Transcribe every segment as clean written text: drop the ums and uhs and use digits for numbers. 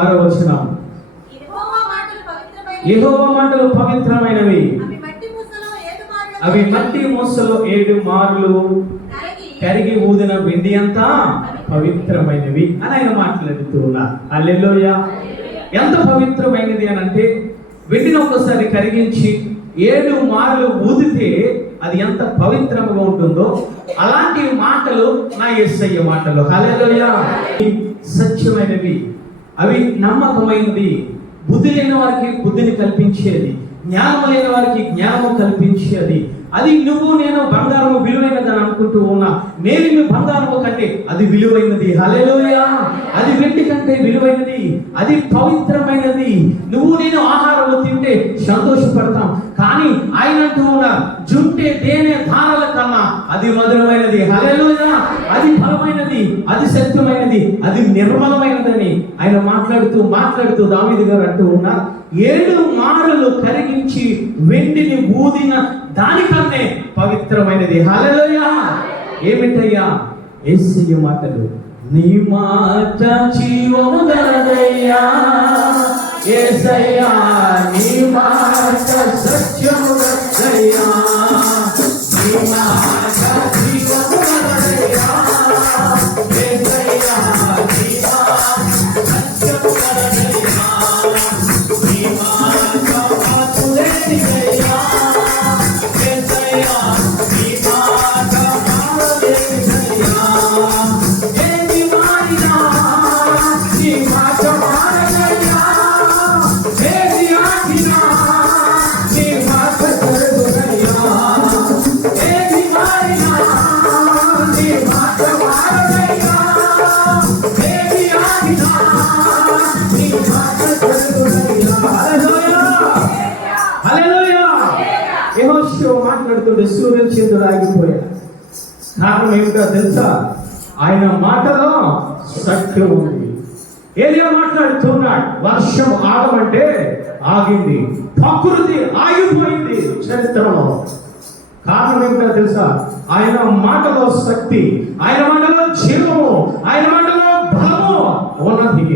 6వ వచనం, యెహోవా మాటలు పవిత్రమైనవి, అవి మట్టి మూసలో 7 మార్లు కరిగి ఊదిన వెండి అంతా పవిత్రమైనవి అని ఆయన మాట్లాడుతూ ఉన్నారు. హల్లెలూయా. ఎంత పవిత్రమైనది అని అంటే, వెండిని ఒక్కసారి కరిగించి 7 మార్లు ఊదితే అది ఎంత పవిత్రంగా ఉంటుందో అలాంటి మాటలు నా యేసయ్య మాటలు. హల్లెలూయా. సత్యమైనవి, అవి నమ్మకమైనది, బుద్ధి లేని వారికి బుద్ధిని కల్పించేది, జ్ఞానం లేని వారికి జ్ఞానము కల్పించేది. అది నువ్వు నేను బంగారము విలువైనదని అనుకుంటూ ఉన్నా, మేలిమి బంగారము కంటే అది విలువైనది. హల్లెలూయా. అది వెండి కంటే విలువైనది, అది పవిత్రమైనది. నువ్వు నేను ఆహారము తింటే సంతోషపడతాం, కానీ ఆయన అంటూ ఉన్నా, జుంటే తేనె ధారల కన్నా అది మధురమైనది. హల్లెలూయా. అది బలమైనది, అది సత్యమైనది, అది నిర్మలమైనదని ఆయన మాట్లాడుతూ దావీదు గారు అంటూ ఉన్నారు, 7 మార్లు కరిగించి వెండిని ఊదిన దానికన్నే పవిత్రమైనది. హల్లెలూయా. ఏమిటయ్యా? యేసయ్య మాటలు. నీ మాట జీవము గలదయ్యా యేసయ్యా, నీ మాట సత్యము గలదయ్యా, నీ మాట జీవము గలదయ్యా యేసయ్యా, నీ మాట సత్యము గలదయ్యా, నీ మాట ఆత్మలేనిదయ్యా యేసయ్యా, నీ మాట ఆత్మలేనిదయ్యా. ఏది మారినా నీ మాట మారదయ్యా, ఏది ఆగినా నీ మాట జరుగుదయ్యా, ఏది మారినా నీ మాట మారదయ్యా, ఏది ఆగినా నీ మాట జరుగుదయ్యా. హల్లెలూయా. హల్లెలూయా. యెహోషువ మాట్లాడుతుంటే సూర్యుని చేతులు ఆగిపోయాడు. కారణం ఏమిటో తెలుసా? ఆయన మాటలో సత్యం ఉంది. ఏలియా మాట్లాడుతున్నాడు, వర్షం ఆగమంటే ఆగింది, ప్రకృతి ఆగిపోయింది చరిత్రలో. కారణం ఏమిటో తెలుసా? ఆయన మాటలో శక్తి, ఆయన మాటలో జీవము, ఆయన మాటలో బలము ఉన్నది.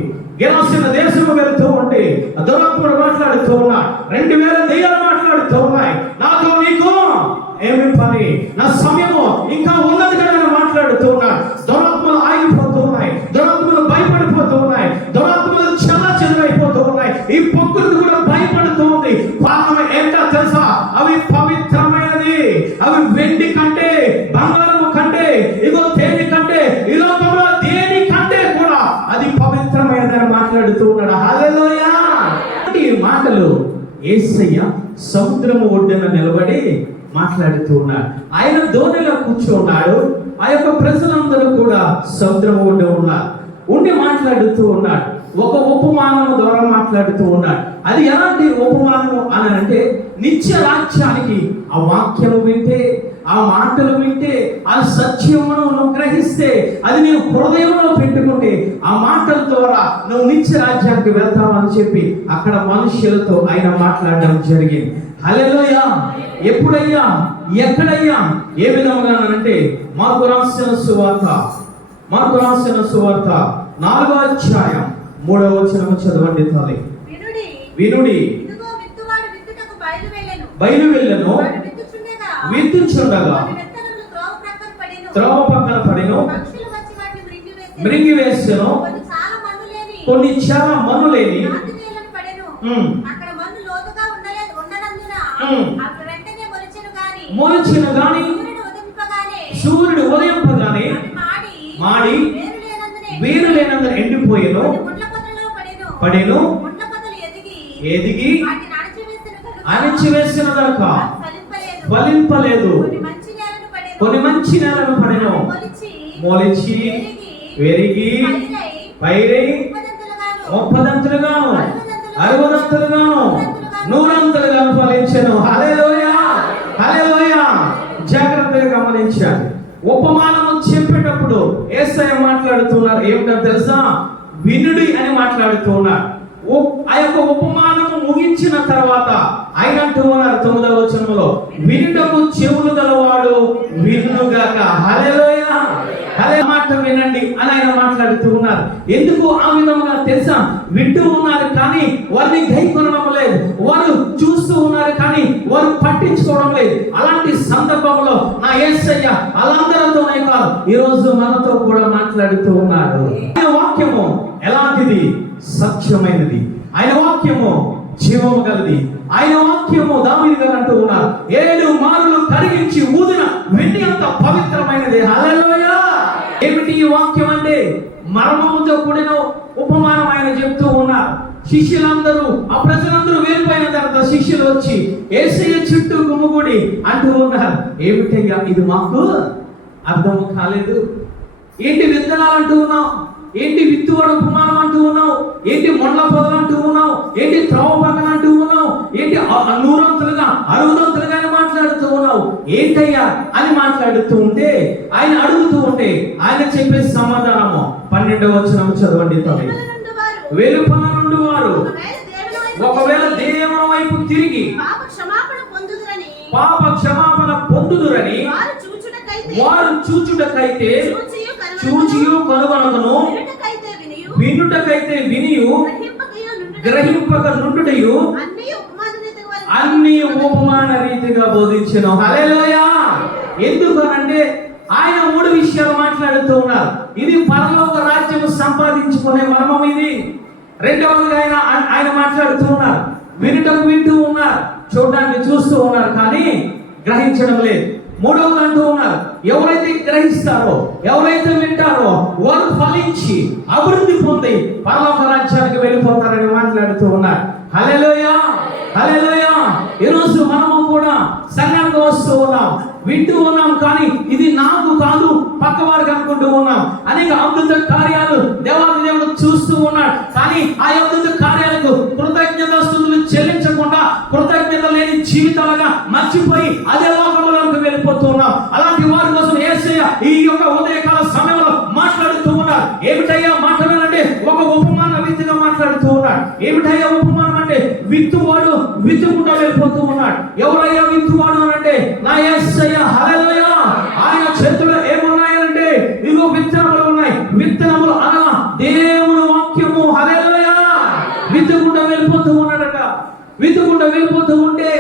గెలసిన దేశము వెళ్తూ ఉంటే దురాత్ముడు మాట్లాడుతూ ఉన్నాడు, 2000 దెయ్యాలు మాట్లాడుతూ ఉన్నాయి, నాతో నీకు ఏమి పని, నా సమయము ఇంకా ఉన్నది కదా అని మాట్లాడుతూ ఉన్నాడు. దురాత్మలు ఆగిపోతూ ఉన్నాయి, దురాత్మలు భయపడిపోతూ ఉన్నాయి, దురాత్మలు చాలా చెదరైపోతూ ఉన్నాయి, ఈ ప్రకృతి కూడా భయపడుతూ ఉంది. కారణం ఏంటో తెలుసా? అవి పవిత్రమైనది, అవి వెండి కంటే, బంగారము కంటే, ఇగో తేనె కంటే, ఈ లోకంలో దేని కంటే కూడా అది పవిత్రమైనదని మాట్లాడుతూ ఉన్నాడు. హల్లెలూయా. ఈ మాటలు యేసయ్య సముద్రము ఒడ్డున నిలబడి మాట్లాడుతూ ఉన్నాడు. ఆయన దోణిలో కూర్చున్నాడు, ఆ యొక్క ప్రజలందరూ కూడా సముద్రం ఒడ్డు ఉన్నారు, ఉండి మాట్లాడుతూ ఉన్నాడు. ఒక ఉపమానము ద్వారా మాట్లాడుతూ ఉన్నాడు. అది ఎలాంటి ఉపమానము అని అంటే, నిత్య రాజ్యానికి ఆ వాక్యము వింటే, ఆ మాటలు వింటే, ఆ సత్యమును నువ్వు గ్రహిస్తే, అది నీవు హృదయంలో పెట్టుకుంటే, ఆ మాటల ద్వారా నువ్వు నిత్య రాజ్యానికి వెళ్తావని చెప్పి అక్కడ మనుష్యులతో ఆయన మాట్లాడడం జరిగింది. హల్లెలూయా. ఎప్పుడయ్యా, ఎక్కడయ్యా, ఏ విధంగా అంటే, మార్కు రాసిన సువార్త 4వ అధ్యాయం 3వ వచనం చదవండి తల్లి. వినుడి, బయలువెళ్ళెను, విత్తుచుండగా త్రోవ పక్కన పడెను, మృంగివేసెను, కొన్ని చాలా మన్నులేని మొలిచెను గాని సూర్యుడు ఉదయింపగానే మాడి వేరు లేనందున ఎండిపోయెను, పడెను, ఎదిగి అణిచివేసిన కనుక ఫలింపలేదు, కొన్ని మంచి నేలను పడెను, మొలిచి వెరిగి పైరై 30దంతులుగాను 60దంతులుగాను 100దంతులుగాను ఫలించెను. హల్లెలూయా. హల్లెలూయా. జాగ్రత్తగా గమనించాలి. ఉపమానము చెప్పేటప్పుడు యేసయ్య మాట్లాడుతున్నారు, ఏమిటో తెలుసా? వినుడి అని మాట్లాడుతున్నారు. ఆ యొక్క ఉపమానము ముగించిన తర్వాత ఆయన అంటూ ఉన్నారు 9వ వచనంలో, వినుటకు చెవులు గలవాడు వినుగాక. హల్లెలూయా. అదే మాట వినండి అని ఆయన మాట్లాడుతూ ఉన్నారు. ఎందుకు ఆ విధంగా తెలుసా? వింటూ ఉన్నారు కానీ వారిని గైకొనడం లేదు, వారు చూస్తూ ఉన్నారు కానీ వారు పట్టించుకోవడం లేదు. అలాంటి సందర్భంలో నా యేసయ్య వాళ్ళందరితోనే కాదు, ఈ రోజు మనతో కూడా మాట్లాడుతూ ఉన్నాడు. ఆయన వాక్యము ఎలాంటిది? సత్యమైనది. ఆయన వాక్యము జీవము గలది. ఆయన వాక్యము దావీదు గారు అంటూ ఉన్నారు, 7 మారులు కరిగించి ఊదిన వెండి అంత పవిత్రమైనది. హల్లెలూయా! ఏమిటి ఈ వాక్యం అంటే? మర్మముతో కూడిన ఉపమానం ఆయన చెప్తూ ఉన్నారు. శిష్యులందరూ, ఆ ప్రజలందరూ వెళ్ళిపోయిన తర్వాత శిష్యులు వచ్చి యేసయ్య చుట్టూ గుమిగూడి అంటూ ఉన్నారు, ఏమిటయ్యా ఇది మాకు అర్థం కాలేదు. ఏంటి విత్తనాలు అంటూ ఉన్నావు? ఏంటి విత్తువాడు ఉపమానం అంటూ ఉన్నావు? ఏంటి మొండ్ల పొదలు అంటూ ఉన్నావు? ఏంటి త్రోవ పక్కన అంటూ ఉన్నావు? ఏంటి 100 60 మాట్లాడుతూ ఉన్నావు? ఏంటయ్యా అని మాట్లాడుతూ ఉంటే, ఆయన అడుగుతూ ఉంటే ఆయన చెప్పే సమాధానము 12వ వచనం చదవండి. వెలుపల నుండి వారు ఒకవేళ దేవుని వైపు తిరిగి పాప క్షమాపణ పొందుదురని వారు చూచుటకైతే చూచియు కనుగొనకును, వినుటకైతే వినియు, గ్రహింపక నుండుటయు అన్ని ఉపమాన రీతిగా బోధించెను. హల్లెలూయా! ఎందుకనంటే ఆయన 3 విషయాలు మాట్లాడుతూ ఉన్నారు. ఇది పరలోక రాజ్యం సంపాదించుకునే మర్మం. ఇది రెండవదిగా ఆయన మాట్లాడుతూ ఉన్నారు. వింటూ ఉన్నారు, చూడడానికి చూస్తూ ఉన్నారు కానీ గ్రహించడం లేదు. మూడవది అంటూ ఉన్నారు, ఎవరైతే గ్రహిస్తారో, ఎవరైతే వింటారో వారు ఫలించి అభివృద్ధి పొంది పరలోక రాజ్యానికి వెళ్ళిపోతారని మాట్లాడుతూ ఉన్నారు. హల్లెలూయా! హల్లెలూయా! ఈరోజు మనము కూడా సంఘానికి వస్తూ ఉన్నాం, వింటూ ఉన్నాం కానీ ఇది నాకు కాదు పక్క వారికి అనుకుంటూ ఉన్నాం. అనేక అద్భుత కార్యాలు దేవాది దేవుడు చూస్తూ ఉన్నాడు కానీ ఆ అద్భుత కార్యాలకు కృతజ్ఞతాస్తుతులు చెల్లించకుండా కృతజ్ఞత లేని జీవితాలుగా మర్చిపోయి అదే లోకంలోకి వెళ్ళిపోతూ ఉన్నాం. అలాంటి వారి కోసం యేసయ్య ఈ యొక్క ఉదయకాల సమయంలో మాట్లాడుతూ ఉన్నారు. ఏమిటయ్యా మాట్లాడాలంటే ఒక ఉపమాన రీతిగా మాట్లాడుతూ ఉన్నాడు. ఏమిటయ్యా ఉపమానం అంటే? విత్తువాడు విత్తుకుంటూ వెళ్ళిపోతూ ఉన్నాడు. ఎవరయ్యా విత్తువాడు అని అంటే నా యేసయ్య. హల్లెలూయా! ఆయన చేతుల్లో ఏమున్నాయంటే ఇదిగో విత్తనములు ఉన్నాయి. విత్తనములు అనగా దేవుని వాక్యము. హల్లెలూయా! విత్తుకుంటూ వెళ్ళిపోతూ ఉన్నాడట. విత్తుకుంటూ వెళ్ళిపోతూ ఉంటే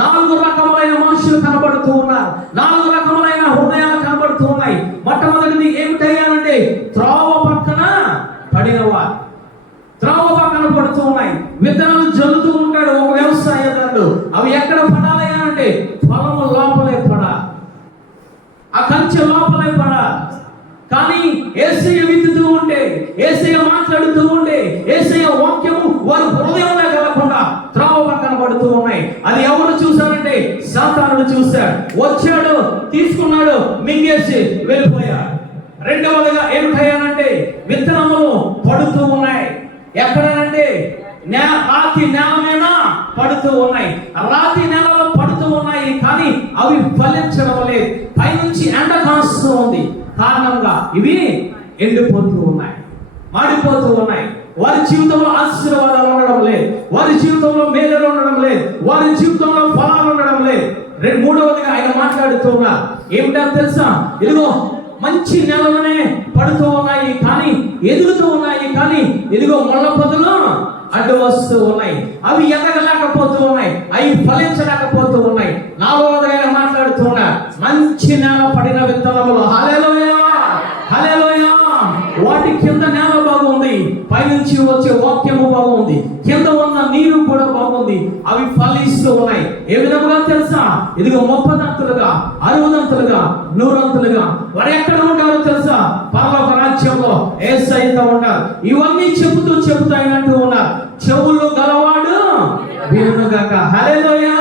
4 రకములైన మనుషులు కనబడుతూ ఉన్నారు. 4 రకములైన హృదయాలు కనబడుతూ ఉన్నాయి. మొట్టమొదటిది ఏమిటయ్యానంటే త్రోవ పక్కన పడినవారు. త్రోవ పక్కన పడుతూ ఉన్నాయి. విత్తనాలు జల్లుతూ ఉంటాడు ఒక వ్యవసాయదారుడు. అవి ఎక్కడ పడాలయ్యా అంటే పొలము లోపలే పడాలి, ఆ కంచె లోపలే పడాలి. కానీ యేసయ్య విత్తుతూ ఉంటే, యేసయ్య మాట్లాడుతూ ఉంటే, యేసయ్య వాక్యము వారి హృదయంలో కలగకుండా త్రోవ పక్కన పడుతూ ఉన్నాయి. అది ఎవరు చూశారంటే సాతానుడు చూశాడు. వచ్చాడు, తీసుకున్నాడు, మింగేసి వెళ్ళిపోయాడు. రెండవదిగా ఏమిటయ్యానంటే విత్తనములు పడుతూ ఉన్నాయి. ఎక్కడనంటే రాతి నేల మీద పడుతూ ఉన్నాయి. రాతి నేలలో పడుతూ ఉన్నాయి కానీ అవి ఫలించడం లేదు. పైనుంచి ఎండ కాస్తూ ఉంది కారణంగా ఇవి ఎండిపోతూ ఉన్నాయి, మాడిపోతూ ఉన్నాయి. వారి జీవితంలో ఆశీర్వాదాలు ఉండడం లేదు, వారి జీవితంలో మేలులు ఉండడం లేదు, వారి జీవితంలో ఫలాలు ఉండడం లేదు. మూడవదిగా ఆయన మాట్లాడుతూ ఉన్నారు. ఏమిటో తెలుసా? ఇదిగో మంచి నెలలోనే పడుతూ ఉన్నాయి కానీ ఎదుగుతూ ఉన్నాయి కానీ ఇదిగో ముళ్ళ పొదలు అడ్డు వస్తూ ఉన్నాయి. అవి ఎదగలేకపోతూ ఉన్నాయి, అవి ఫలించలేకపోతూ ఉన్నాయి. 4వదిగా మాట్లాడుతూ ఉన్నారు. మంచి నేల పడిన విత్తనములు. హల్లెలూయా! హల్లెలూయా! వాటి కింద నేల బాగుంది, పైనుంచి వచ్చే వాక్యము బాగుంది, కింద ఉన్న నీరు కూడా బాగుంది, అవి ఫలిస్తూ ఉన్నాయి. ఏ విధముగా తెలుసా? ఇదిగో 30దంతులుగా, 60దంతులుగా, 100దంతులుగా. వారు ఎక్కడ ఉంటారో తెలుసా? పరలోక రాజ్యంలో యేసయ్యతో ఉంటారు. ఇవన్నీ చెబుతూ అయినట్టు ఉన్నారు. చెవులు గలవాడు వినుగాక. హల్లెలూయా!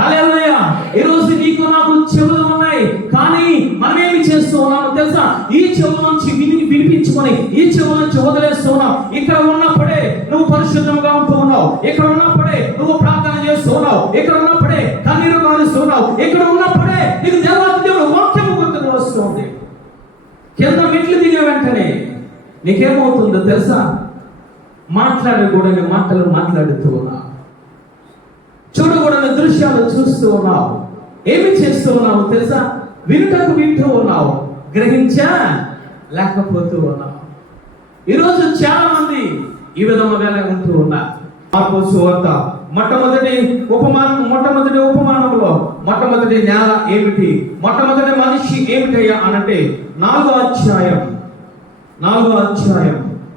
హల్లెలూయా! ఈరోజు నీకు నాకు చెవులు ఉన్నాయి కానీ మనం ఏమి చేస్తూ ఉన్నామో తెలుసా? ఈ చెవుల నుంచి వినిపించుకొని ఈ చెవుల నుంచి వదిలేస్తూ ఉన్నావు. ఇక్కడ ఉన్నప్పుడే నువ్వు పరిశుద్ధంగా ఉంటూ ఉన్నావు, ఇక్కడ ఉన్నప్పుడే నువ్వు ప్రార్థన చేస్తూ ఉన్నావు, ఇక్కడ ఉన్నప్పుడే కన్నీరు కాలుస్తున్నావు, ఇక్కడ ఉన్నప్పుడే నీకు దేవాది దేవుడు వాక్యము గుర్తుకు వస్తుంది. కింద మెట్లు దిగే వెంటనే నీకేమవుతుందో తెలుసా? మాట్లాడకూడని మాటలు మాట్లాడుతూ ఉన్నావు, చూడకూడని దృశ్యాలు చూస్తూ ఉన్నావు. ఏమి చేస్తూ ఉన్నావు తెలుసా? వింటూ ఉన్నావు, లేకపోతూ ఉన్నాం. ఈరోజు చాలా మంది ఈ విధముగానే ఉంటూ ఉన్నారు. మార్కు సువార్త మొట్టమొదటి ఉపమానంలో మొట్టమొదటి నేల ఏమిటి, మొట్టమొదటి మనిషి ఏమిటయ్యా అనంటే 4వ అధ్యాయం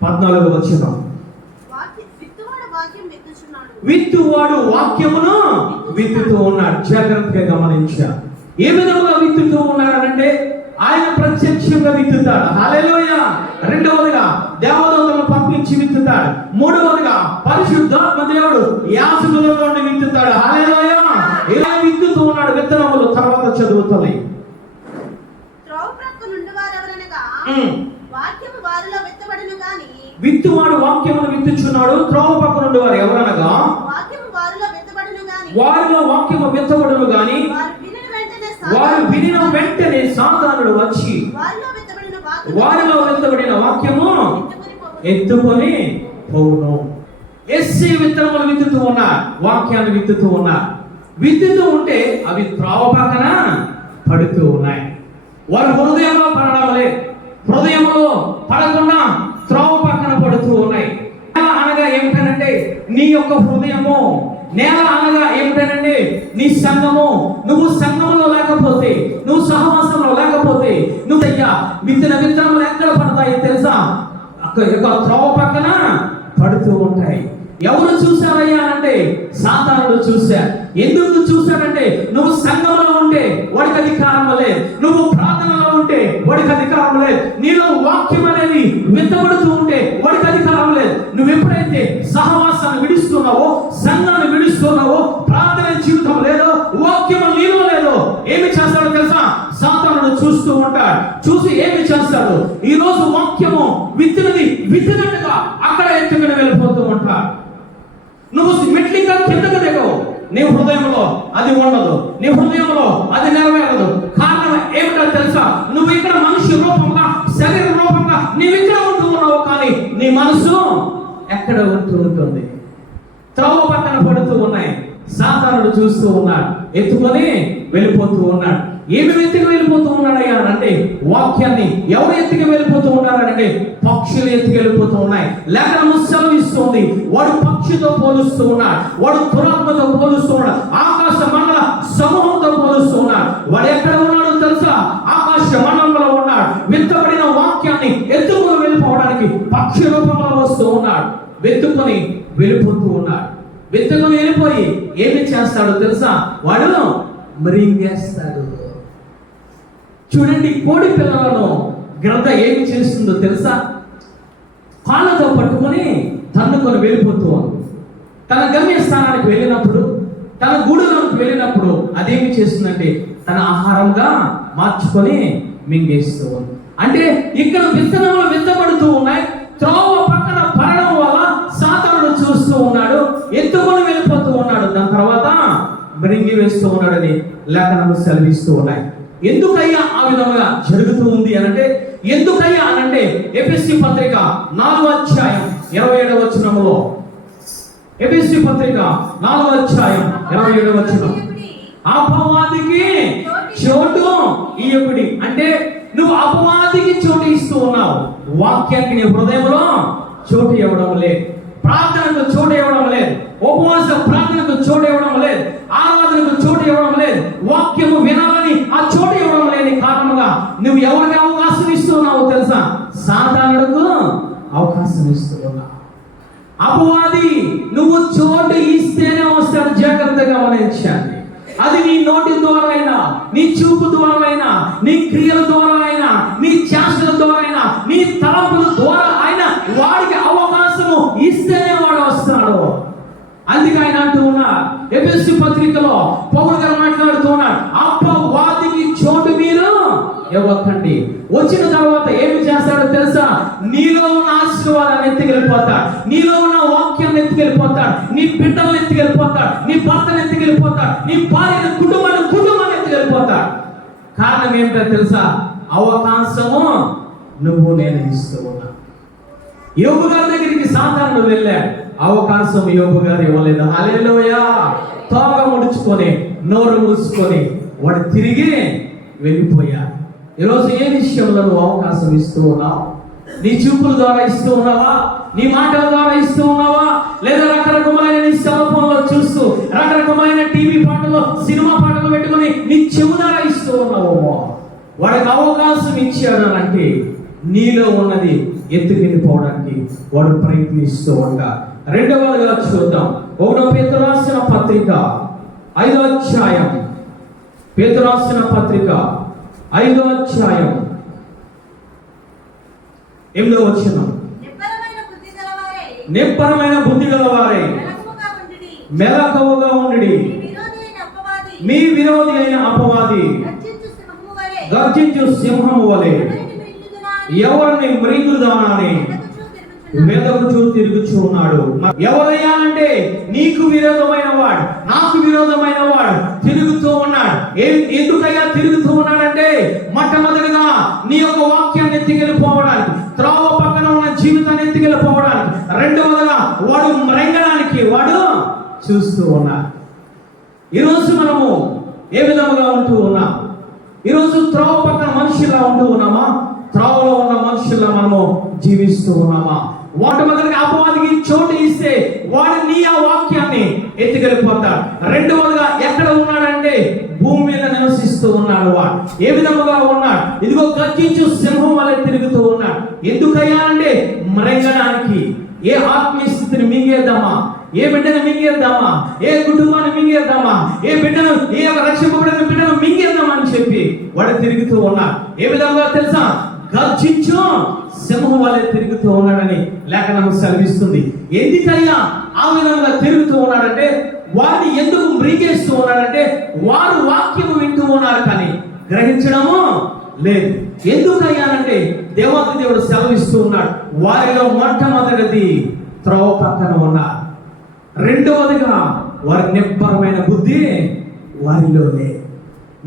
14వ వచనం. విత్తువాడు వాక్యమును విత్తుతూ ఉన్నాడు. జాగ్రత్తగా గమనించారు. ఏ విధముగా విత్తుతూ ఉన్నాడంటే ఆయన ప్రత్యక్షంగా విత్తుతాడు. హల్లెలూయా. రెండవదిగా దేవదూతలను పంపించి విత్తుతాడు. మూడవదిగా పరిశుద్ధాత్మ దేవుడు యాజకుల నుండి విత్తుతాడు. హల్లెలూయా. ఇలా విత్తుతూ ఉన్నాడు. విత్తనములు తర్వాత చదువుతాయి. విత్తువాడు వాక్యమును విత్తుచున్నాడు. త్రోవ పక్క నుండి వారు ఎవరనగా వారిలో వాక్యము విత్తబడును గాని వారు వినిన వెంటనే సాతానుడు వచ్చి వారిలో విత్తబడిన వాక్యము ఎత్తుకొని పోవును. ఎస్సీ విత్తనములు విత్తుతూ ఉన్నారు, వాక్యాన్ని విత్తుతూ ఉన్నారు. విత్తుతూ ఉంటే అవి త్రోవ పక్కన పడుతూ ఉన్నాయి. వారు హృదయంలో పడడం లేదు, హృదయంలో పడకుండా త్రోవ పక్కన పడుతూ ఉన్నాయి. అనగా ఏమిటనంటే నీ యొక్క హృదయము, నేల అనగా ఏమిటనంటే నీ సంఘము. నువ్వు సంఘములో లేకపోతే, నువ్వు సహవాసంలో లేకపోతే నువ్వు అయ్యా విత్తన విత్తనములు ఎక్కడ పడతాయి తెలుసా? యొక్క త్రోవ పక్కన పడుతూ ఉంటాయి. ఎవరు చూశారయ్యా అంటే సాతానుడు చూశారు. ఎందుకు చూశాడంటే నువ్వు సంఘంలో ఉంటే వాడికి అధికారం లేదు, నువ్వు ప్రార్థనలో ఉంటే వాడికి అధికారం లేదు, నీలో వాక్యం అనేది విత్తబడుతూ ఉంటే వాడికి అధికారం లేదు. నువ్వు ఎప్పుడైతే సహవాసాన్ని విడుస్తున్నావో, సంఘాన్ని విడుస్తున్నావో, ప్రార్థన జీవితం లేదో, వాక్యం నీలో లేదో ఏమి చేస్తాడో తెలుసా? సాతానుడు చూస్తూ ఉంటాడు. చూసి ఏమి చేస్తాడు? ఈ రోజు వాక్యము విత్తినది విత్తినట్టుగా అక్కడ ఎత్తుకుని వెళ్ళిపోతూ ఉంటాడు. నువ్వు మెట్లిగా కిందకు దిగవు, నీ హృదయంలో అది ఉండదు, నీ హృదయంలో అది నెరవేరదు. కారణం ఏమిటో తెలుసా? నువ్వు ఇక్కడ మనిషి రూపంగా, శరీర రూపంగా నీవు ఇక్కడ ఉంటూ ఉన్నావు, కానీ నీ మనసు ఎక్కడ ఉంటూ ఉంటుంది? త్రోవ పక్కన పడుతూ ఉన్నాయి. సాతానుడు చూస్తూ ఉన్నాడు, ఎత్తుకొని వెళ్ళిపోతూ ఉన్నాడు. ఏమి ఎత్తుకు వెళ్ళిపోతూ ఉన్నాడయ్యా అంటే వాక్యాన్ని ఎవరు ఎత్తుకు వెళ్ళిపోతూ ఉన్నారంటే పక్షులు ఎత్తుకు వెళ్ళిపోతూ ఉన్నాయి. లేఖనము సెలవిస్తుంది, వాడు పక్షితో పోలుస్తూ ఉన్నాడు, వాడు దురాత్మతో పోలుస్తూ ఉన్నాడు, ఆకాశ మండల సమూహంతో పోలుస్తూ ఉన్నాడు. వాడు ఎక్కడ ఉన్నాడో తెలుసా? ఆకాశ మండలంలో ఉన్నాడు. విత్తబడిన వాక్యాన్ని ఎత్తుకుని వెళ్ళిపోవడానికి పక్షి రూపంలో వస్తూ ఉన్నాడు. వెతుకుని వెళ్ళిపోతూ ఉన్నాడు. వెతుకుని వెళ్ళిపోయి ఏమి చేస్తాడో తెలుసా? వాడు మరింగేస్తాడు. చూడండి, కోడి పిల్లలను గ్రద్ద ఏమి చేస్తుందో తెలుసా? కాళ్ళతో పట్టుకొని తన్నుకొని వెళ్ళిపోతూ ఉంది. తన గమ్యస్థానానికి వెళ్ళినప్పుడు, తన గూడులోకి వెళ్ళినప్పుడు అదేమి చేస్తుందంటే తన ఆహారంగా మార్చుకొని మింగేస్తూ ఉంది. అంటే ఇక్కడ విత్తనములు విత్తబడుతూ ఉన్నాయి. త్రోవ పక్కన పడడం వల్ల సాతానుడు చూస్తూ ఉన్నాడు, ఎత్తుకొని వెళ్ళిపోతూ ఉన్నాడు. దాని తర్వాత మరింగి వేస్తూ ఉన్నాడని లేఖనము సెలవిస్తూ ఉన్నాయి. ఎందుకయ్యా ఆ విధముగా జరుగుతూ ఉంది అనంటే, ఎందుకయ్యా అనంటే ఎఫెసీ పత్రిక 4వ అధ్యాయం 27వ వచనములో, ఎఫెసీ పత్రిక 4వ అధ్యాయం 27వ వచనం, అపవాదికి చోటు ఇయ్యకుడి. అంటే నువ్వు అపవాదికి చోటు ఇస్తూ ఉన్నావు. వాక్యానికి నీ హృదయంలో చోటు ఇవ్వడం లేదు, ప్రార్థనకు చోటు ఇవ్వడం లేదు, ఉపవాస ప్రార్థనకు చోటు ఇవ్వడం లేదు, ఆరాధనకు చోటు ఇవ్వడం లేదు, వాక్యము వినాలని ఆ చోటు ఇవ్వడం లేని కారణంగా నువ్వు ఎవరికి అవకాశం ఇస్తున్నావు తెలుసా? సాతానుడుకు అవకాశం ఇస్తున్నావు. అపవాది నువ్వు చోటు ఇస్తేనే వస్తాడు. జాగ్రత్తగా గమనించాలి. అది నీ నోటి ద్వారా అయినా, నీ చూపు ద్వారా అయినా, నీ క్రియల ద్వారా అయినా, నీ చేష్టల ద్వారా అయినా, నీ తలంపుల ద్వారా అయినా వాడికి అవకాశము ఇస్తేనే వాడు వస్తాడు. అందుకే ఆయన అంటూ ఉన్నారు ఎఫెసీ పత్రికలో పౌలు గారు మాట్లాడుతూ ఉన్నారు, అపవాదికి చోటు మీరు ఇవ్వకండి. వచ్చిన తర్వాత ఏమి చేస్తాడో తెలుసా? నీలో ఉన్న ఆశీర్వాదాన్ని ఎత్తుకెళ్ళిపోతాడు, నీలో ఉన్న వాక్యాన్ని ఎత్తుకెళ్ళిపోతాడు, నీ బిడ్డలను ఎత్తుకెళ్ళిపోతాడు, నీ భర్తను ఎత్తుకెళ్ళిపోతాడు, నీ భార్యను కుటుంబాన్ని ఎత్తుకెళ్ళిపోతాడు. కారణం ఏమిటో తెలుసా? అవకాశము నువ్వు నేను ఇస్తూ ఉన్నా. యోబు గారి దగ్గరికి సాతానుడు వెళ్ళాడు, అవకాశం యోబు గారు ఇవ్వలేదు. హల్లెలూయా. తోక ముడుచుకొని నోరు మూసుకొని వాడు తిరిగి వెళ్ళిపోయాడు. ఈరోజు ఏ విషయంలో నువ్వు అవకాశం ఇస్తూ ఉన్నావు? నీ చూపుల ద్వారా ఇస్తూ ఉన్నావా? నీ మాటల ద్వారా ఇస్తూ ఉన్నావా? లేదా రకరకమైన నీ సెల్ ఫోన్లో చూస్తూ, రకరకమైన టీవీ పాటలు, సినిమా పాటలు పెట్టుకుని నీ చెవు ద్వారా ఇస్తూ ఉన్నావేమో. వాడికి అవకాశం ఇచ్చాడు అంటే నీలో ఉన్నది ఎత్తుకెళ్ళిపోవడానికి వాడు ప్రయత్నిస్తూ ఉంటాడు. రెండవదిగా చూద్దాం, 1 పేతురు రాసిన పత్రిక 5వ అధ్యాయం. పేతురు రాసిన పత్రిక 5వ అధ్యాయం 8వ వచనం. నిబ్బరమైన బుద్ధి గలవారే మెలకువగా ఉండుడి, మీ విరోధి అయిన అపవాది గర్జించు సింహము వలె ఎవరిని మృంగుదామని వెదకుచూ తిరుగుచూ ఉన్నాడు. ఎవరయ్యా అంటే నీకు విరోధమైన వాడు, నాకు విరోధమైన వాడు తిరుగుతూ ఉన్నాడు. ఎందుకయ్యా తిరుగుతూ ఉన్నాడంటే, మొట్టమొదటిగా నీ యొక్క వాక్యాన్ని ఎత్తికెళ్ళిపోవడానికి, త్రోవ పక్కన ఉన్న జీవితాన్ని ఎత్తికెళ్ళిపోవడానికి, రెండవదిగా వాడు మృంగడానికి వాడు చూస్తూ ఉన్నాడు. ఈరోజు మనము ఏ విధముగా ఉంటూ ఉన్నాం? ఈరోజు త్రోవ పక్కన మనుషులా ఉంటూ ఉన్నామా? త్రోవలో ఉన్న మనుషుల్లా మనము జీవిస్తూ ఉన్నామా? మొట్టమొదటిగా అపవాదికి చోటు ఇస్తే వాడు నీ ఆ వాక్యాన్ని ఎత్తుకెళ్ళిపోతాడు. రెండవదిగా ఎక్కడ ఉన్నాడంటే భూమి మీద నివసిస్తూ ఉన్నాడు. వాడు ఏ విధముగా ఉన్నాడు? ఇదిగో గర్జించు సింహం వలె తిరుగుతూ ఉన్నాడు. ఎందుకయ్యా అంటే మృంగడానికి. ఏ ఆత్మీయ స్థితిని మింగేద్దామా? ఏ బిడ్డను మింగేద్దామా? ఏ కుటుంబాన్ని మింగేద్దామా? ఏ బిడ్డను, ఏ రక్షింపబడిన బిడ్డను మింగేద్దామా అని చెప్పి వాడు తిరుగుతూ ఉన్నాడు. ఏ విధంగా తెలుసా? గర్జించు సింహం వలె తిరుగుతూ ఉన్నాడని లేఖనం సెలవిస్తుంది. ఎందుకయ్యా ఆ విధంగా తిరుగుతూ ఉన్నాడంటే, వారిని ఎందుకు మృంగేస్తూ ఉన్నాడంటే, వారు వాక్యము వింటూ ఉన్నారు కానీ గ్రహించడము లేదు. ఎందుకయ్యానంటే దేవాది దేవుడు సెలవిస్తూ ఉన్నాడు, వారిలో మొట్టమొదటిది త్రోవ పక్కన ఉన్నారు, రెండవదిగా వారి నిబ్బరమైన బుద్ధి వారిలో లేదు.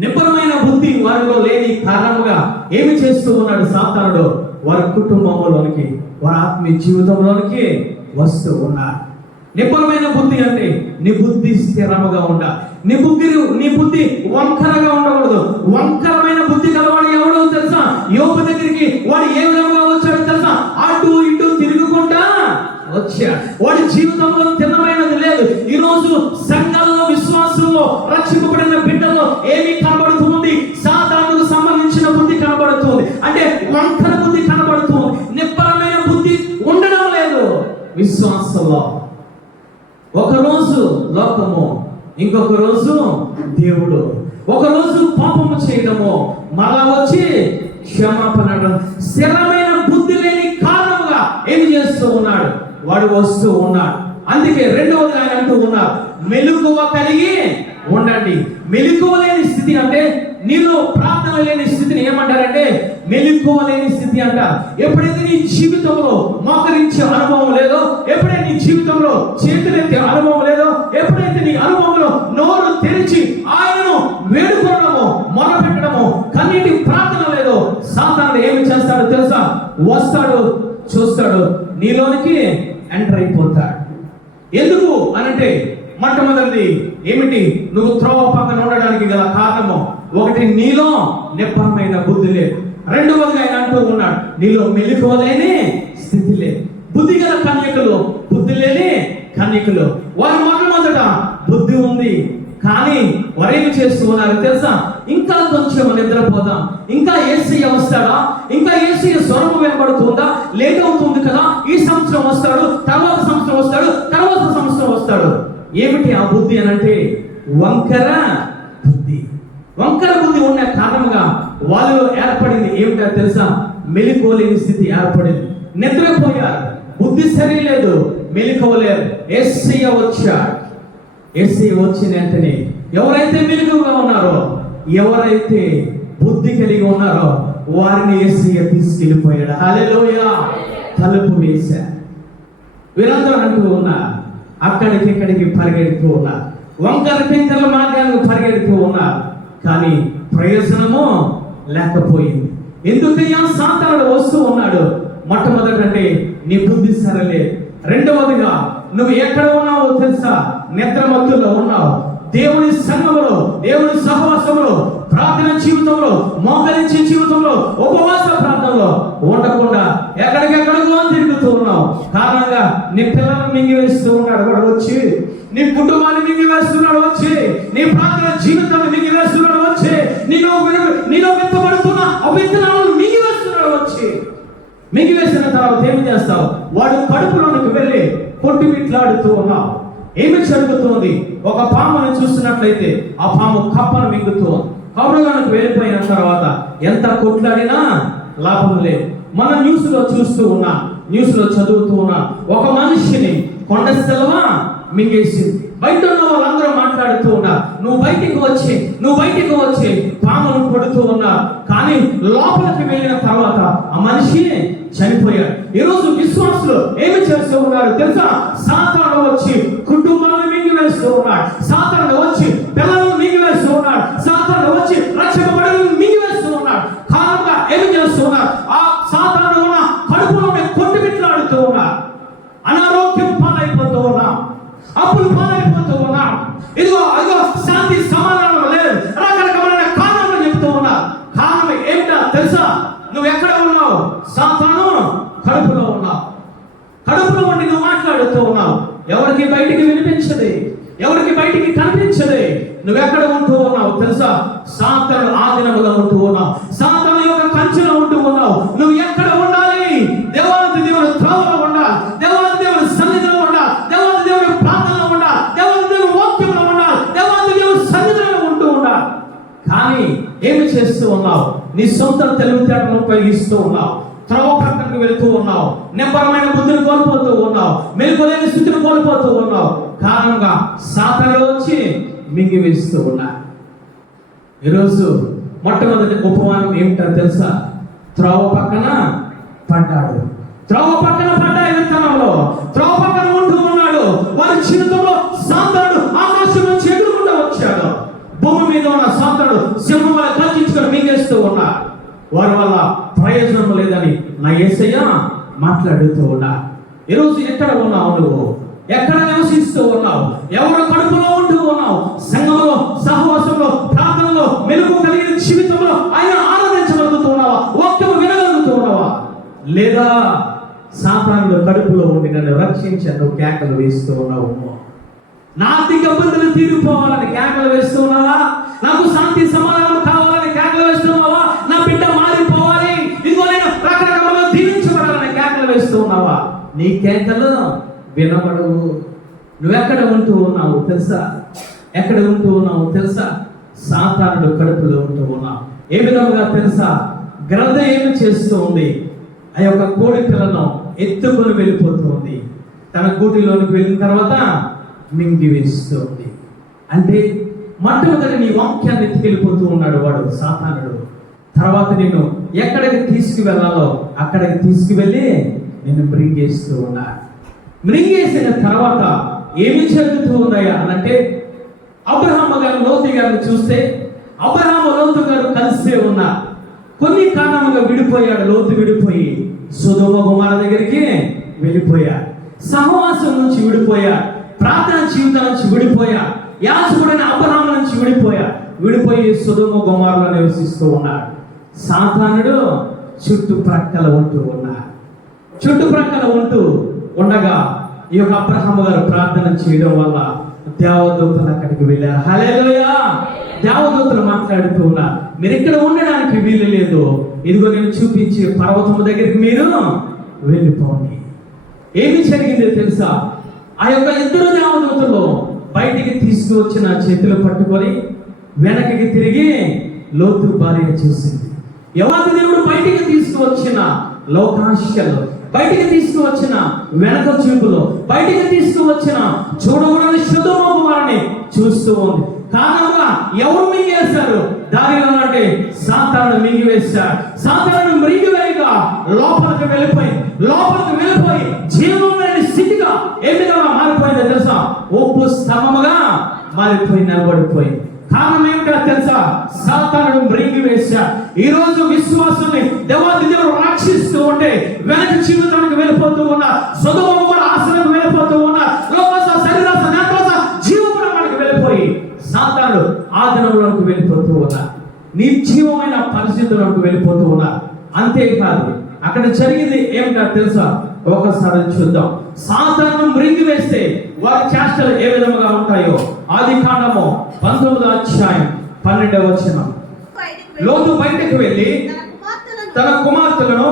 నిబ్బరమైన బుద్ధి వారిలో లేని కారణంగా ఏమి చేస్తూ ఉన్నాడు సాతానుడు? వారి కుటుంబంలోనికి, వారి ఆత్మీయ జీవితంలోనికి వస్తూ ఉన్నారు. నిబ్బరమైన బుద్ధి అంటే నీ బుద్ధి స్థిరముగా ఉండాలి. నీ బుద్ధి వంకరగా ఉండకూడదు. వంకరమైన బుద్ధి కలవాడు ఎవడో తెలుసా? యోబు దగ్గరికి వాడు ఏ విధంగా వచ్చాడో తెలుసా? అటు ఇటు తిరుగుకుంటా వచ్చాడు. వాడి జీవితంలో తిన్నమైనది లేదు. ఈరోజు సంఘాల్లో, విశ్వాసంలో, రక్షింపబడిన బిడ్డలో ఏమి కనబడుతుంది? సాతానుకు సంబంధించిన బుద్ధి కనబడుతుంది. అంటే వంకర బుద్ధి కనబడుతుంది. నిబ్బరమైన బుద్ధి ఉండడం లేదు విశ్వాసంలో. ఒకరోజు లోకము, ఇంకొక రోజు దేవుడు. ఒకరోజు పాపము చేయడము, మళ్ళా వచ్చి క్షమాపణ. స్థిరమైన బుద్ధి లేని కారణంగా ఏమి చేస్తూ ఉన్నాడు? వాడు వస్తూ ఉన్నాడు. అందుకే రెండవది ఆయన అంటూ ఉన్నారు, మెలకువ కలిగి ఉండండి. మెలకువ లేని స్థితి అంటే నీలో ప్రార్థన లేని స్థితిని ఏమంటారంటే మెలకువ లేని స్థితి అంటారు. ఎప్పుడైతే నీ జీవితంలో మోకరించే అనుభవం లేదో, ఎప్పుడైతే నీ జీవితంలో చేతులెత్తే అనుభవం లేదో, ఎప్పుడైతే నీ అనుభవంలో నోరు తెరిచి ఆయనను వేడుకోవడము, మొదలుపెట్టడము, కన్నీటి ప్రార్థన లేదో, సాతానుడు ఏమి చేస్తాడో తెలుసా? వస్తాడు, చూస్తాడు, నీలోనికి ఎంటర్ అయిపోతాడు. ఎందుకు అనంటే మొట్టమొదటిది ఏమిటి? నువ్వు త్రోవ పక్కన ఉండడానికి గల కారణము ఒకటి, నీలో నిబ్బరమైన బుద్ధి లేదు. రెండవదిగా ఆయన అంటూ ఉన్నాడు, నీలో మెలకువ లేని స్థితి లేదు. బుద్ధి గల కన్యకలు, బుద్ధి లేని కన్యకలు, వారి మొట్టమొదట బుద్ధి ఉంది కానీ వారు ఏమి చేస్తూ ఉన్నారు తెలుసా? ఇంకా కొంచెం నిద్రపోదాం, ఇంకా యేసయ్య వస్తాడా, ఇంకా యేసయ్య స్వరము వినబడుతుందా, లేట్ అవుతుంది కదా, ఈ సంవత్సరం వస్తాడు, తర్వాత సంవత్సరం వస్తాడు, తర్వాత సంవత్సరం వస్తాడు. ఏమిటి ఆ బుద్ధి అనంటే వంకర బుద్ధి. వంకర బుద్ధి ఉన్న కారణంగా వాళ్ళలో ఏర్పడింది ఏమిటో తెలుసా? మెలకువలేని స్థితి ఏర్పడింది. నిద్రపోయారు, బుద్ధి సరిలేదు, మెలకువలేరు. యేసయ్య వచ్చాడు. యేసయ్య వచ్చిన వెంటనే ఎవరైతే మెలకువగా ఉన్నారో, ఎవరైతే బుద్ధి కలిగి ఉన్నారో వారిని యేసయ్య తీసుకెళ్ళిపోయాడు. హల్లెలూయా. తలుపు వేశారు. వీరందరూ అంటూ ఉన్నారు, అక్కడికి ఇక్కడికి పరిగెడుతూ ఉన్నారు, వంకర టింకల మార్గానికి పరిగెడుతూ ఉన్నారు, కానీ ప్రయోజనము లేకపోయింది. ఎందుకయ్యా సాతానుడు వస్తూ ఉన్నాడు? మొట్టమొదటంటే నీ బుద్ధి సరలే. రెండవదిగా నువ్వు ఎక్కడ ఉన్నావో తెలుసా? నిద్ర మత్తులో ఉన్నావు. దేవుని సంఘములో, దేవుని సహవాసంలో, ప్రార్థన జీవితంలో, మోకరించే జీవితంలో, ఉపవాస ప్రార్థనలో ఉండకుండా ఎక్కడికెక్కడికో తిరుగుతూ ఉన్నావు. కారణంగా నీ పిల్లలను మింగివేస్తూ ఉన్నాడు వాడు వచ్చి, నీ కుటుంబాన్ని మింగివేస్తున్నాడు వచ్చి, నీ ప్రార్థన జీవితాన్ని మింగివేస్తున్నాడు వచ్చి, నీలో విత్తబడుతున్న అవిత్తనాలను మింగివేస్తున్నాడు వచ్చి. మింగివేసిన తర్వాత ఏమి చేస్తావు? వాడు కడుపులోనికి వెళ్ళి కొట్టుమిట్లాడుతూ ఉన్నావు. ఏమి జరుగుతుంది? ఒక పామును చూస్తున్నట్లయితే ఆ పాము కప్పను మింగుతూ కబురులోనికి వెళ్ళిపోయిన తర్వాత ఎంత కొట్లాడినా లాభం లేదు. మన న్యూస్ లో చూస్తూ ఉన్నా, న్యూస్ లో చదువుతూ ఉన్నా, ఒక మనిషిని కొండ సెలవ మింగేసింది. బయట ఉన్న వాళ్ళందరూ మాట్లాడుతూ ఉన్నా, నువ్వు బయటికి వచ్చి పామును కొడుతూ ఉన్నా. కానీ లోపలికి వెళ్ళిన తర్వాత ఆ మనిషి చనిపోయాడు. ఈరోజు విశ్వాసులు ఏమి చేస్తూ ఉన్నారు తెలుసా? సాతాను వచ్చి కుటుంబాలను మింగివేస్తూ ఉన్నాడు, సాతాను వచ్చి పిల్లలను మింగివేస్తూ ఉన్నాడు, సాతాను వచ్చి రక్షింపబడులను మింగివేస్తూ ఉన్నాడు. కారణంగా ఏమి చేస్తూ ఉన్నారు? ఆ సాతాను ఉన్న కడుపులోనే కొట్టుమిట్లాడుతూ ఉన్నారు. అనారోగ్యం పాలైపోతూ ఉన్నాం, అప్పులు పాలైపోతూ ఉన్నాం. ఇదిగో శాంతి సమాధానం లేదు, రకరకమైన కారణాలు చెప్తూ ఉన్నారు. కారణం ఏమిటా తెలుసా? నువ్వు ఎక్కడ ఉన్నావు? సాతాను కడుపులో ఉన్నావు. కడుపులో ఉండి నువ్వు మాట్లాడుతూ ఉన్నావు. ఎవరికి బయటికి వినిపించదే, ఎవరికి బయటికి కనిపించదే. నువ్వెక్కడ ఉంటూ ఉన్నావు తెలుసా? సాతాను ఆధీనములో ఉంటూ ఉన్నావు, సాతాను యొక్క కంచెలో ఉంటూ ఉన్నావు. నువ్వు ఎక్కడ ఉండాలి? దేవాది దేవుని త్రోవలో ఉండాలి, దేవాది దేవుని సన్నిధిలో ఉండాలి, దేవాది దేవుని ప్రార్థనలో ఉండాలి, దేవాది దేవుని వాక్యంలో ఉండాలి, దేవాది దేవుని సన్నిధిలో ఉంటూ ఉండాలి. కానీ ఏమి చేస్తూ ఉన్నావు? నీ సొంత తెలివితేటలను ఉపయోగిస్తూ ఉన్నావు, త్రోవ ప్రక్కనకు వెళ్తూ ఉన్నావు, నెమ్మరమైన బుద్ధిని కోల్పోతూ ఉన్నావు, మెలుగులేని స్థితిని కోల్పోతూ ఉన్నావు. కారణంగా సాతాను వచ్చి మింగివేస్తూ ఉన్నా. ఈరోజు మొట్టమొదటి ఉపమానం ఏమిటో తెలుసా? త్రోవ పక్కన పడ్డాడు. త్రోవ పక్కన పడ్డాయి విత్తనంలో, త్రోవ పక్కన ఉంటూ ఉన్నాడు. వారి జీవితంలో సాతాను ఆకాశం నుంచి ఎదురుకుండా వచ్చాడు. భూమి మీద ఉన్న సాతాను సింహం వల్ల కల్పించుకొని మింగేస్తూ ఉన్నాడు. వారి వల్ల ప్రయోజనం లేదని నా యేసయ్య మాట్లాడుతూ ఉన్నా. ఈరోజు ఎక్కడ ఉన్నావు? నువ్వు ఎక్కడ నివసిస్తూ ఉన్నావు? ఎవరు కడుపులో ఉంటూ ఉన్నావు? సంఘంలో, సహవాసంలో, ప్రార్థనలో, మెలుగు కలిగిన జీవితంలో ఆయన ఆరాధించగలుగుతూ ఉన్నావా? వాక్యం వినగలుగుతూ ఉన్నావా? లేదా సాతాను కడుపులో ఉండి నన్ను రక్షించను కేకలు వేస్తూ ఉన్నావు? నా ఆర్థిక ఇబ్బందులు తీరిపోవాలని కేకలు వేస్తూ ఉన్నావా? నాకు శాంతి సమాధానం కావాలని కేకలు వేస్తున్నావా? నా బిడ్డ మారిపోవాలి, ఇదిగో నేను రకరకాల దీవించబడాలని కేకలు వేస్తూ ఉన్నావా? నీ కేకలు వినబడవు. నువ్వెక్కడ ఉంటూ ఉన్నావు తెలుసా? ఎక్కడ ఉంటూ ఉన్నావు తెలుసా? సాతాను కడుపులో ఉంటూ ఉన్నావు. ఏ విధంగా తెలుసా? గ్రద్ద ఏమి చేస్తూ ఉంది? ఆ యొక్క కోడి పిల్లను ఎత్తుకొని వెళ్ళిపోతుంది. తన గూటిలోనికి వెళ్ళిన తర్వాత మింగివేస్తుంది. అంటే మొట్టమొదటి నీ వాక్యాన్ని ఎత్తుకెళ్ళిపోతూ ఉన్నాడు వాడు, సాతానుడు. తర్వాత నిన్ను ఎక్కడికి తీసుకువెళ్ళాలో అక్కడికి తీసుకువెళ్ళి నిన్ను మృంగేస్తూ ఉన్నాడు. మృంగేసిన తర్వాత ఏమి జరుగుతూ ఉన్నాయా అనంటే, అబ్రహాము గారు లోతు గారిని చూస్తే అబ్రహాము లోతు గారు కలిసే ఉన్నారు. కొన్ని కారణంగా విడిపోయాడు. లోతు విడిపోయి సొదొమ గొమొర్రా దగ్గరికి వెళ్ళిపోయాడు. సహవాసం నుంచి విడిపోయాడు, ప్రార్థన జీవితం నుంచి విడిపోయాడు, యాజకుడైన అబ్రహాము నుంచి విడిపోయి సొదొమ గొమొర్రాలో నివసిస్తూ ఉన్నాడు. సాతానుడు చుట్టుప్రక్కల ఉంటూ ఉండగా ఈ యొక్క అబ్రహాము గారు ప్రార్థన చేయడం వల్ల దేవదూతలు అక్కడికి వెళ్ళారు. హల్లెలూయా! దేవదూతలు మాట్లాడుతూ ఉన్నారు, మీరు ఇక్కడ ఉండడానికి వీలు లేదు, ఇదిగో నేను చూపించే పర్వతం దగ్గరికి మీరు వెళ్ళిపోండి. ఏమి జరిగిందో తెలుసా? ఆ యొక్క ఇద్దరు దేవదూతలు బయటికి తీసుకువచ్చిన చేతులు పట్టుకొని వెనక్కి తిరిగి లోతు భార్య చూసింది. యెహోవా దేవుడు బయటికి తీసుకువచ్చిన లోకాశలు, బయటికి తీసుకువచ్చిన వెనక చూపులు, బయటికి తీసుకువచ్చిన చూడకూడని సొదొమ గొమొర్రాని చూస్తూ ఉంది. కారణంగా ఎవరు మింగేశారు? దానిలో అంటే సాతాను మింగివేశాడు. సాతాను మృంగివేయగా లోపలికి వెళ్ళిపోయి జీవం లేని స్థితిగా ఏ విధంగా మారిపోయిందో తెలుసా? ఉప్పు స్తంభముగా మారిపోయి నిలబడిపోయింది. కారణం ఏమిటో తెలుసా? సాతానుడు మృంగివేశాడు. ఈ రోజు విశ్వాసాన్ని దేవాది దేవుడు రక్షిస్తూ ఉంటే వెనక జీవితానికి వెళ్ళిపోతూ ఉన్నా, సొదొమ గొమొర్రా ఆశ్రయానికి వెళ్ళిపోతూ ఉన్నా, లోకాస, శరీరాస, నేత్రాస, జీవపురానికి వెళ్ళిపోయి నిర్జీవమైన పరిస్థితులకు వెళ్ళిపోతూ ఉన్నారు. అంతేకాదు అక్కడ జరిగింది ఏమిటో తెలుసా? ఒకసారి చూద్దాం. సాతాను మృంగి వేస్తే వారి చేష్టలు ఏ విధముగా ఉంటాయో ఆదికాండము 19వ అధ్యాయం 12వ వచనం. లోతు బయటకు వెళ్ళి తన కుమార్తెలను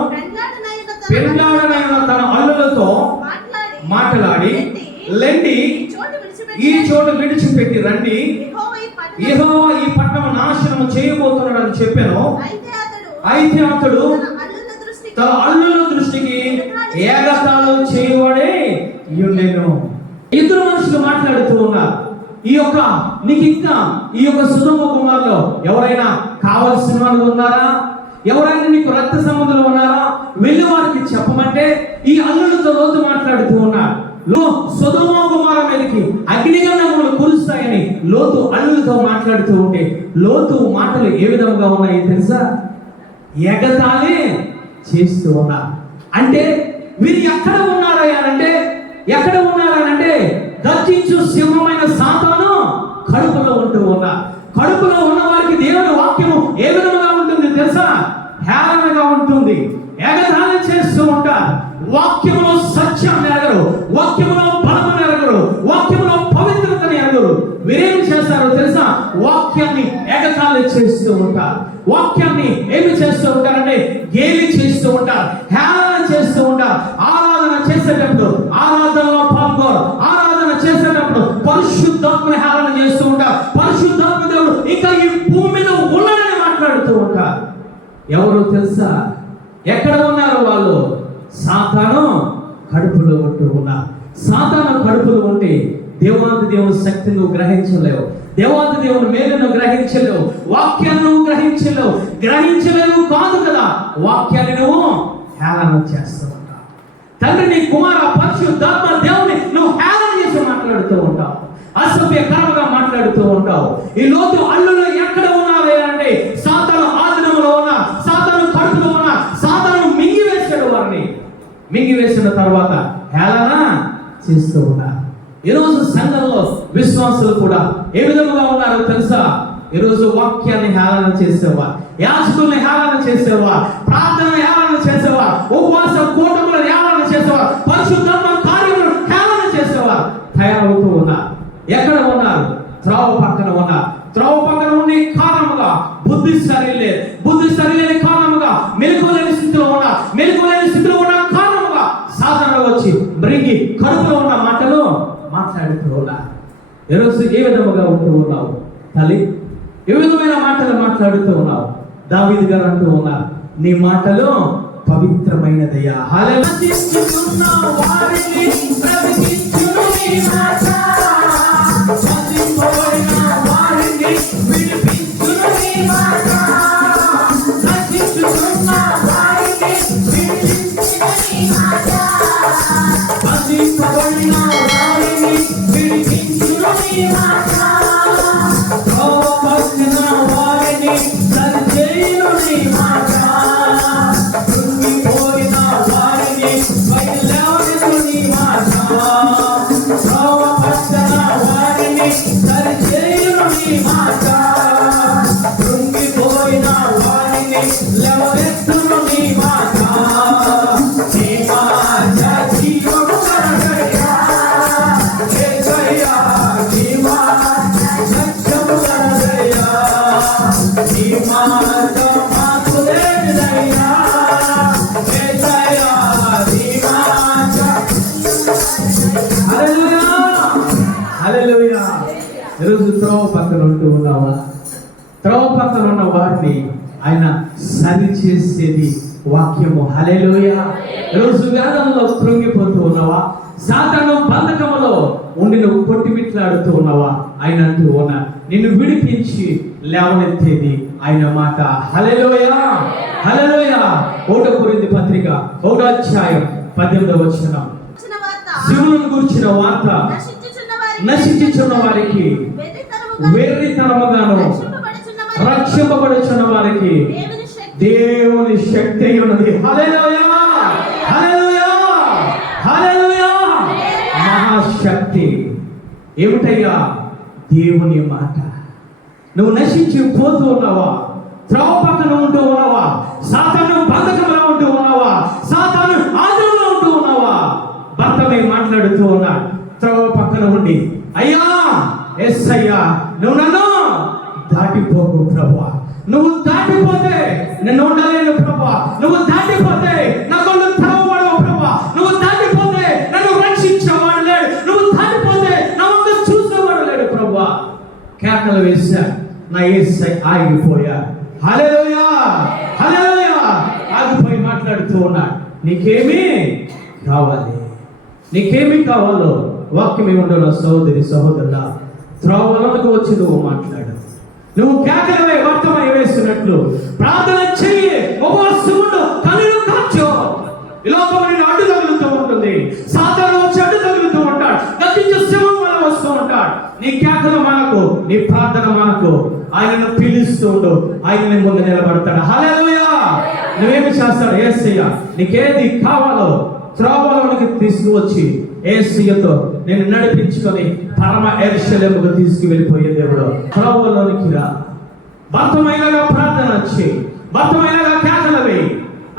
పెండ్లాడనైన తన అల్లులతో మాట్లాడి లెండి ఈ చోటు విడిచిపెట్టి రండి, యెహోవా ఈ పట్టణం నాశనం చేయబోతున్నాడు అని చెప్పాను. అయితే అతడు తన అల్లుల దృష్టికి ఏగతాళు చేయవాడే ఉండెను. ఇద్దరు మనుషులు మాట్లాడుతూ ఉన్నారు. నీకు ఇంకా ఈ యొక్క సుధమ కుమారులో ఎవరైనా కావలసిన వాళ్ళు ఉన్నారా? ఎవరైనా నీకు రక్త సంబంధులు ఉన్నారా? వెళ్ళి వారికి చెప్పమంటే ఈ అల్లులతో లోతు మాట్లాడుతూ ఉన్నాడు. సొదొమ కుమార మీదకి అగ్నిగంధములు కురుస్తాయని లోతు అల్లులతో మాట్లాడుతూ ఉంటే లోతు మాటలు ఏ విధంగా ఉన్నాయి తెలుసా? ఎగతాళి చేస్తూ ఉన్నారు. అంటే వీరు ఎక్కడ ఉన్నారనంటే గర్జించు సింహమైన సాతాను కడుపులో ఉంటూ ఉన్నారు. కడుపులో ఉన్న వారికి దేవుని వాక్యము ఏ విధంగా ఉంటుంది తెలుసా? హేళనగా ఉంటుంది. ఎగతాళి చేస్తూ ఉంటారు. వాక్యములో సత్యం ఎరగరు, వాక్యములో బలము ఎరగరు, వాక్యములో పవిత్రతని ఎరగరు. వీరేమి చేస్తారో తెలుసా? వాక్యాన్ని ఎగతాళి చేస్తూ ఉంటారు. వాక్యాన్ని ఏమి చేస్తూ ఉంటారంటే గేలి చేస్తూ ఉంటారు, హేళన చేస్తూ ఉంటారు. ఆరాధన చేసేటప్పుడు ఆరాధనలో పాల్గొరు, ఆరాధన చేసేటప్పుడు పరిశుద్ధాత్మని హేళన చేస్తూ ఉంటారు. పరిశుద్ధాత్మ దేవుడు ఇంకా ఈ భూమి మీద ఉన్నాడని మాట్లాడుతూ ఉంటారు. ఎవరు తెలుసా? ఎక్కడ ఉన్నారు వాళ్ళు? సాతాను కడుపులో ఉంటూ ఉన్నారు. సాతాను కడుపులో ఉంటే దేవాది దేవుని శక్తిని నువ్వు గ్రహించలేవు, దేవాది దేవుని మేలును గ్రహించలేవు, వాక్యాన్ని నువ్వు గ్రహించలేవు కాదు కదా, వాక్యాన్ని నువ్వు హేళన చేస్తూ ఉంటావు. తండ్రి నీ కుమార పరిశుద్ధాత్మ దేవుని నువ్వు హేళన చేసి మాట్లాడుతూ ఉంటావు, అసభ్యకరంగా మాట్లాడుతూ ఉంటావు. ఈ లోతు అల్లులు ఎక్కడ ఉన్నావే అంటే సాతాను ఆధీనంలో ఉన్నా, సాతాను కడుపులో ఉన్నా, సాతాను మింగివేశాడు. వారిని మింగివేసిన తర్వాత హేళన చేస్తూ ఉన్నారు. ఈరోజు సంఘంలో విశ్వాసులు కూడా ఏ విధముగా ఉన్నారో తెలుసా? ఈరోజు వాక్యాన్ని హేళన చేసేవా, యాజకుల్ని హేళన చేసేవా, ప్రార్థనని హేళన చేసేవా, ఉపవాస కూటములను హేళన చేసేవా, పరిశుద్ధాత్మ కార్యములను హేళన చేసేవా తయారవుతూ ఉన్నారు. ఎక్కడ ఉన్నారు? త్రోవ పక్కన ఉన్నారు. త్రోవ పక్కన ఉండి కారణముగా బుద్ధి సరిలేని కారణముగా మెలకువలేని స్థితిలో ఉన్న కారణముగా సాధనలో వచ్చి మృంగి కడుపులో ఉన్న మాటలు మాట్లాడుతూ ఉన్నారు. ఈరోజు ఏ విధముగా ఉంటూ ఉన్నావు తల్లి? ఏ విధమైన మాటలు మాట్లాడుతూ ఉన్నావు? దావీదు గారు అంటూ ఉన్నారు, నీ మాటలు పవిత్రమైనదయ్యా. ఈరోజు త్రోవ పక్కన ఉంటూ ఉన్నావా? త్రోవ పక్కన ఉన్న వారిని ఆయన సరి చేసేది వాక్యము. హల్లెలూయా. ఈరోజు వేదంలో కృంగిపోతూ ఉన్నావా? సాతాను బంధకములో ఉండి నువ్వు కొట్టిమిట్లాడుతూ ఉన్నావా? ఆయన అంటూ ఉన్నా నిన్ను విడిపించి లేవనెత్తేది ఆయన మాట. హల్లెలూయా, హల్లెలూయా. 1 కొరింథీ పత్రిక 1వ అధ్యాయం 18వ వచనం. శివుని గురించిన వార్త నశించుచున్న వారికి వెర్రితనముగాను రక్షింపబడుచున్న వారికి దేవుని శక్తి ఉన్నది. హల్లెలూయా, హల్లెలూయా, హల్లెలూయా. మహాశక్తి ఏమిటయ్యా? దేవుని మాట. నువ్వు నశించి పోతూ ఉన్నావా? మాట్లాడుతూ ఉన్నాడు త్రోవ పక్కన ఉండి, అయ్యా యేసయ్యా నువ్వు నన్ను దాటిపోకు ప్రభువా, నువ్వు దాటిపోతే నేను ఉండలేను ప్రభువా, నువ్వు దాటిపోతే నా కళ్ళు తెరవబడవు ప్రభువా, నువ్వు దాటిపోతే నన్ను రక్షించేవాడు లేడు, నువ్వు దాటిపోతే నా వంక చూసేవాడు లేడు ప్రభువా. కేకలు వేశా, నా యేసయ్య ఆగిపోయా. హల్లెలూయా హల్లెలూయా. ఆగిపోయి మాట్లాడుతూ ఉన్నాడు, నీకేమీ కావాలి, నీకేమీ కావాలో వాక్యం ఏముండో సహోదరి సహోదరులా, త్రోవలోకి వచ్చి నువ్వు మాట్లాడు, నువ్వు కేకలవే వర్తమై వేస్తున్నట్లు ప్రార్థన చెయ్యి, ఉపవాసం ఉండు, కన్నులు కాచు. ఈ లోకం నిన్ను అడ్డు తగులుతూ ఉంటుంది, సాతాను వచ్చి అడ్డు తగులుతూ ఉంటాడు, గతించే సింహం వల్ల వస్తూ ఉంటాడు. నీ కేకలు మనకు, నీ ప్రార్థన మనకు. ఆయనను పిలుస్తూ ఉండు, ఆయన ముందు నిలబడతాడు. హల్లెలూయా. నువ్వేమి చేస్తాడు? యేసయ్య నీకేది కావాలో త్రోవలోనికి తీసుకువచ్చి యేసయ్యతో నేను నడిపించుకొని పరమ యెరూషలేముకు తీసుకువెళ్ళిపోయే దేవుడు. త్రోవలోనికి రా, భర్తమైనగా ప్రార్థన చేయి, భర్తమైనగా కేకలవి.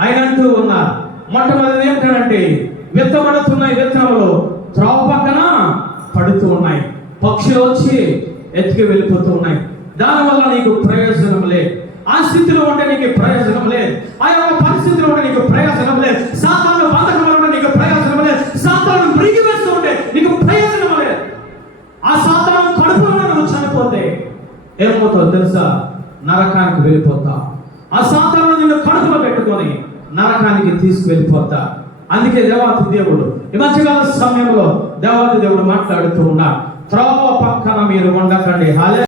ఆయన అంటూ ఉన్నారు, మొట్టమొదటి ఏమిటంటే విత్తబడుతున్నాయి విత్తనములు త్రోవ పక్కన పడుతూ ఉన్నాయి, పక్షులు వచ్చి ఎత్తుకు వెళ్ళిపోతూ ఉన్నాయి. దానివల్ల నీకు ప్రయోజనం లేదు. ఆ స్థితిలో ఉంటే నీకు ప్రయోజనం లేదు, ఆ యొక్క పరిస్థితిలో ఉంటే నీకు ప్రయోజనం లేదు, సాతాను బంధకంలో ఉంటే నీకు ప్రయోజనం లేదు, సాతాను మృగి వేస్తూ ఉంటే నీకు ప్రయోజనం లేదు. ఆ సాతాను కడుపులో నువ్వు చనిపోతే ఏమవుతావు తెలుసా? నరకానికి వెళ్ళిపోతావు. ఆ సాతాను నిన్ను కడుపులో పెట్టుకొని నరకానికి తీసుకువెళ్ళిపోతా. అందుకే దేవాతి దేవుడు ఈ మధ్యకాల సమయంలో దేవాతి దేవుడు మాట్లాడుతూ ఉన్నాడు, త్రోవ పక్కన మీరు ఉండకండి.